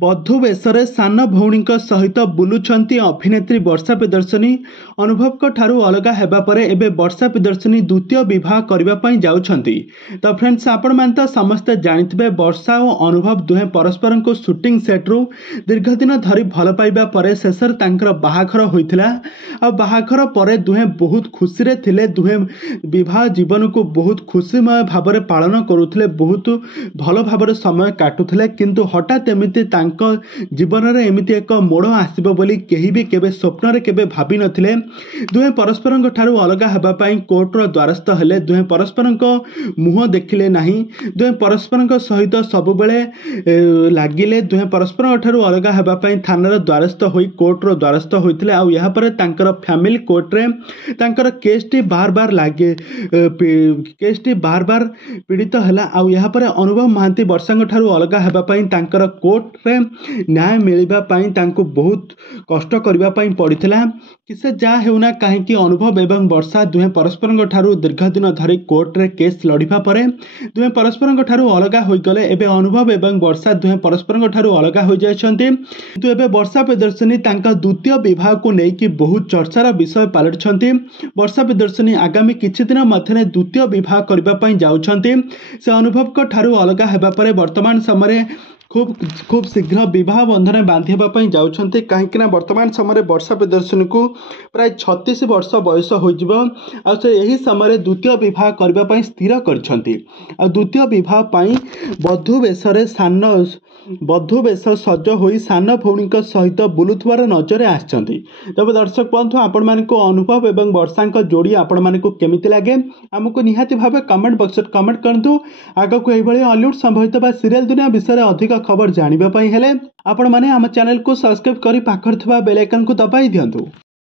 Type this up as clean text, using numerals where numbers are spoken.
ବଧୂ ବେଶରେ ସାନ ଭଉଣୀଙ୍କ ସହିତ ବୁଲୁଛନ୍ତି ଅଭିନେତ୍ରୀ ବର୍ଷା ପ୍ରିୟଦର୍ଶିନୀ। ଅନୁଭବଙ୍କ ଠାରୁ ଅଲଗା ହେବା ପରେ ଏବେ ବର୍ଷା ପ୍ରିୟଦର୍ଶିନୀ ଦ୍ୱିତୀୟ ବିବାହ କରିବା ପାଇଁ ଯାଉଛନ୍ତି। ତ ଫ୍ରେଣ୍ଡସ୍, ଆପଣମାନେ ତ ସମସ୍ତେ ଜାଣିଥିବେ ବର୍ଷା ଓ ଅନୁଭବ ଦୁହେଁ ପରସ୍ପରଙ୍କୁ ସୁଟିଂ ସେଟ୍ରୁ ଦୀର୍ଘ ଦିନ ଧରି ଭଲ ପାଇବା ପରେ ଶେଷରେ ତାଙ୍କର ବାହାଘର ହୋଇଥିଲା। ଆଉ ବାହାଘର ପରେ ଦୁହେଁ ବହୁତ ଖୁସିରେ ଥିଲେ। ଦୁହେଁ ବିବାହ ଜୀବନକୁ ବହୁତ ଖୁସିମୟ ଭାବରେ ପାଳନ କରୁଥିଲେ, ବହୁତ ଭଲ ଭାବରେ ସମୟ କାଟୁଥିଲେ। କିନ୍ତୁ ହଠାତ୍ ଏମିତି ତାଙ୍କ ଜୀବନରେ ଏମିତି ଏକ ମୋଡ଼ ଆସିବ ବୋଲି କେହି ବି କେବେ ସ୍ୱପ୍ନରେ କେବେ ଭାବିନଥିଲେ। ଦୁହେଁ ପରସ୍ପରଙ୍କ ଠାରୁ ଅଲଗା ହେବା ପାଇଁ କୋର୍ଟର ଦ୍ୱାରସ୍ଥ ହେଲେ। ଦୁହେଁ ପରସ୍ପରଙ୍କ ମୁହଁ ଦେଖିଲେ ନାହିଁ। ଦୁହେଁ ପରସ୍ପରଙ୍କ ସହିତ ସବୁବେଳେ ଲାଗିଲେ। ଦୁହେଁ ପରସ୍ପରଙ୍କ ଠାରୁ ଅଲଗା ହେବା ପାଇଁ ଥାନାର ଦ୍ୱାରସ୍ଥ ହୋଇ କୋର୍ଟର ଦ୍ୱାରସ୍ଥ ହୋଇଥିଲେ। ଆଉ ଏହାପରେ ତାଙ୍କର ଫ୍ୟାମିଲି କୋର୍ଟରେ ତାଙ୍କର କେସ୍ଟି ବାର ବାର ପୀଡ଼ିତ ହେଲା। ଆଉ ଏହାପରେ ଅନୁଭବ ମହାନ୍ତି ବର୍ଷାଙ୍କ ଠାରୁ ଅଲଗା ହେବା ପାଇଁ ତାଙ୍କର କୋର୍ଟରେ ନ୍ୟାୟ ମିଳିବା ପାଇଁ ତାଙ୍କୁ ବହୁତ କଷ୍ଟ କରିବା ପାଇଁ ପଡ଼ିଥିଲା। କି ସେ ଯାହା ହେଉନା କାହିଁକି ଅନୁଭବ ଏବଂ ବର୍ଷା ଦୁହେଁ ପରସ୍ପରଙ୍କ ଠାରୁ ଦୀର୍ଘ ଦିନ ଧରି କୋର୍ଟରେ କେସ୍ ଲଢ଼ିବା ପରେ ଦୁହେଁ ପରସ୍ପରଙ୍କ ଠାରୁ ଅଲଗା ହୋଇଗଲେ। ଏବେ ଅନୁଭବ ଏବଂ ବର୍ଷା ଦୁହେଁ ପରସ୍ପରଙ୍କ ଠାରୁ ଅଲଗା ହୋଇଯାଇଛନ୍ତି। କିନ୍ତୁ ଏବେ ବର୍ଷା ପ୍ରିୟଦର୍ଶିନୀ ତାଙ୍କ ଦ୍ୱିତୀୟ ବିବାହକୁ ନେଇକି ବହୁତ ଚର୍ଚ୍ଚାର ବିଷୟ ପାଲଟିଛନ୍ତି। ବର୍ଷା ପ୍ରିୟଦର୍ଶିନୀ ଆଗାମୀ କିଛି ଦିନ ମଧ୍ୟରେ ଦ୍ୱିତୀୟ ବିବାହ କରିବା ପାଇଁ ଯାଉଛନ୍ତି। ସେ ଅନୁଭବଙ୍କ ଠାରୁ ଅଲଗା ହେବା ପରେ ବର୍ତ୍ତମାନ ସମୟରେ ଖୁବ୍ ଶୀଘ୍ର ବିବାହ ବନ୍ଧନରେ ବାନ୍ଧି ହେବା ପାଇଁ ଯାଉଛନ୍ତି। କାହିଁକିନା ବର୍ତ୍ତମାନ ସମୟରେ ବର୍ଷା ପ୍ରିୟଦର୍ଶିନୀକୁ ପ୍ରାୟ 36 ବର୍ଷ ବୟସ ହୋଇଯିବ। ଆଉ ସେ ଏହି ସମୟରେ ଦ୍ୱିତୀୟ ବିବାହ କରିବା ପାଇଁ ସ୍ଥିର କରିଛନ୍ତି। ଆଉ ଦ୍ୱିତୀୟ ବିବାହ ପାଇଁ ବଧୂ ବେଶ ସଜ ହୋଇ ସାନ ଭଉଣୀଙ୍କ ସହିତ ବୁଲୁଥିବାର ନଜରରେ ଆସିଛନ୍ତି। ତେବେ ଦର୍ଶକ ବନ୍ଧୁ, ଆପଣମାନଙ୍କୁ ଅନୁଭବ ଏବଂ ବର୍ଷାଙ୍କ ଯୋଡ଼ି ଆପଣମାନଙ୍କୁ କେମିତି ଲାଗେ ଆମକୁ ନିହାତି ଭାବେ କମେଣ୍ଟ ବକ୍ସରେ କମେଣ୍ଟ କରନ୍ତୁ। ଆଗକୁ ଏହିଭଳି ହଲିଉଡ୍ ସମ୍ବଳିତ ବା ସିରିଏଲ୍ ଦୁନିଆ ବିଷୟରେ ଅଧିକ ଖବର ଜାଣିବା ପାଇଁ ହେଲେ ଆପଣମାନେ ଆମ ଚ୍ୟାନେଲକୁ ସବସ୍କ୍ରାଇବ୍ କରି ପାଖରେ ଥିବା ବେଲ୍ ଆଇକନକୁ ଦବାଇ ଦିଅନ୍ତୁ।